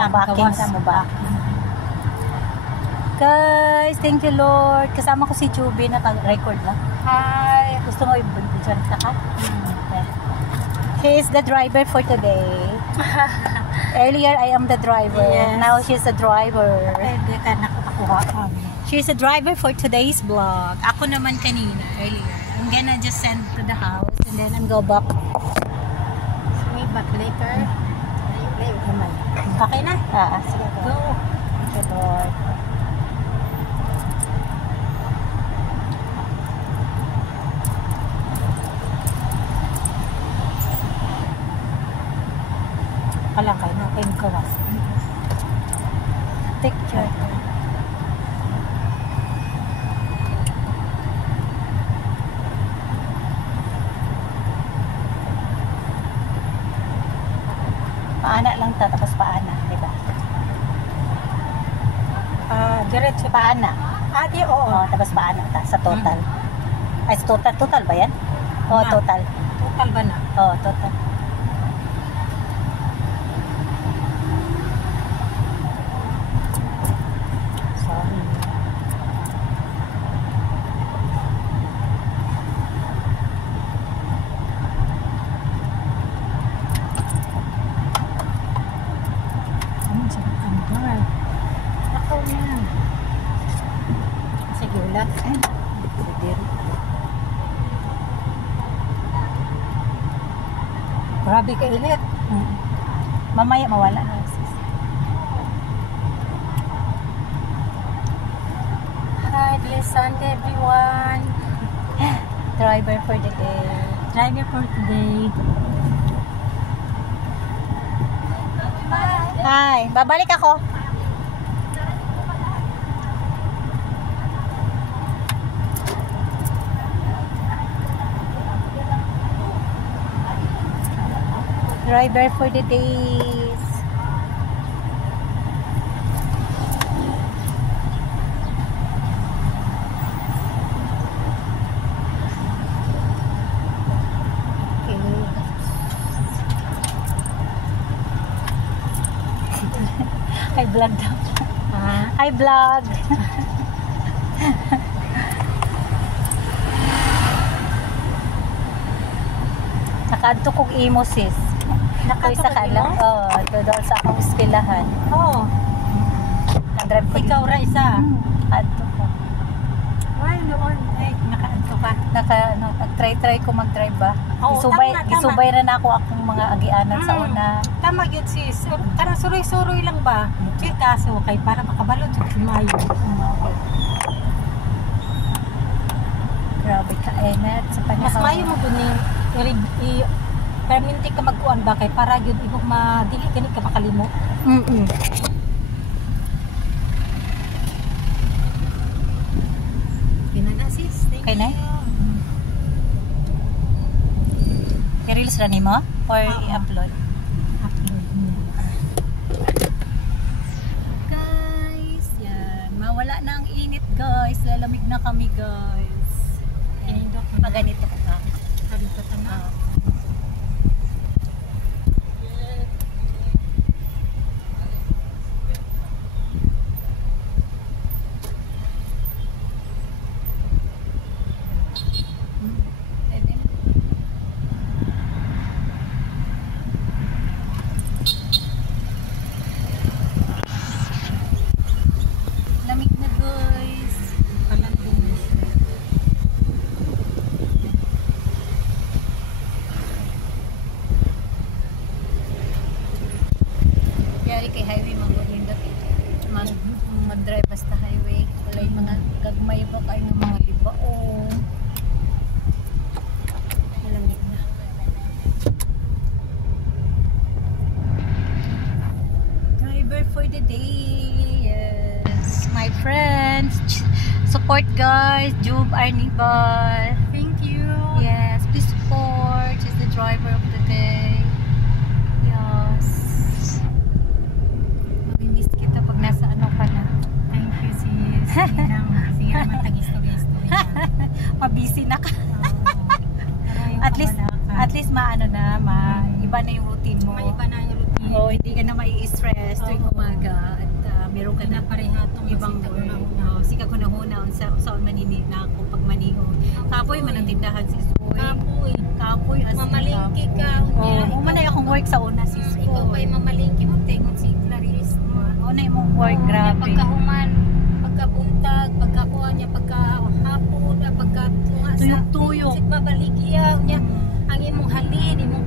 Mabakin sa mo ba? Guys, thank you Lord. Kasama ko si Chubby na record lang. Hi. Gusto mo i-video ka? He is the driver for today. Earlier I am the driver. Yes. Now she's the driver. Hindi ka nakakuha kami. She's a driver for today's vlog. Ako naman kanina, earlier. I'm gonna just send to the house and then I'm go back. So, may back later. Layo kamay. Okay na? Sige. Go. Thank you, Lord. Kala kayo na kayong kawas. Picture. Paana lang ta, tapos paana, di ba? Diretso. Paana. Di, oo. Oh, tapos paana ta, sa total. Ay, sa total. Total ba yan? Oo, total. Total ba na? Oo, total. Sorry. Ako na. Sige, ulat. Grabe ka init. Mamaya mawala na. Hi, blessed Sunday everyone. Driver for the day. Driver for today. Hi, babalik ako. Driver for the days. Hi vlog daw. Hi vlog. Nakaadto kong imo sis. Nakaadto Sa kang kala. imo? Oo, doon sa akong eskwelahan. Oh, Nag-drive ko ikaw ra isa. Adto ko. Why noon? Nakaanto ka. Nag-try ko mag-drive ba? Oo, Isubay, tama. isubay na ako akong mga agianan sa una. Tama yun sis. Karang suroy-suroy lang ba? Kaya kaso kay para makabalot sa Mayo. Okay. Grabe ka, Enet. Sa Mas mayo mo dun permanente ka magkuhan ba kay para yun ibog madili ganit ka makalimo. Kinana sis. Thank Okay na? you. I-reels na mo? Or i-upload? Upload mo. Guys, yan. Mawala na ang init, guys. Lalamig na kami, guys. Kinindot mo na. Ganito ko ka. Ganito ka na. Lamig na, guys. Palandong na siya. Yari kay highway, mag-drive basta highway. Wala yung mga gagmay ba kayo ng mga libaong. Malamig na. Driver for the day. Yes. My friends. Support guys. Jub Arnibal. Thank you. Yes. Please support. She's the driver of the day. Yes. Mamimiss kita pag nasa ano ka na. Thank you sis. Sige naman tag-istorya-istorya. Mabisi na ka. At least maano na, iba na yung routine mo. May iba na yung routine. Oh, hindi ka na mai-stress tuwing umaga at meron ka na parehatong ibang work. Oh, sika ko na huna sa manini na ako pag manihon. Kapoy man ang tindahan si Soy. Kapoy as Mamalingki ka. Oh, manay akong work sa una si Soy. Ikaw pa'y mamalingki mo. Tingon si Clarice. Una imong work, grabe. Pagkahuman, pagkabuntag, pagkakuha niya, pagkahapon, pagkatunga sa Tuyok-tuyok. mabaligya niya. Ang imong halin, imong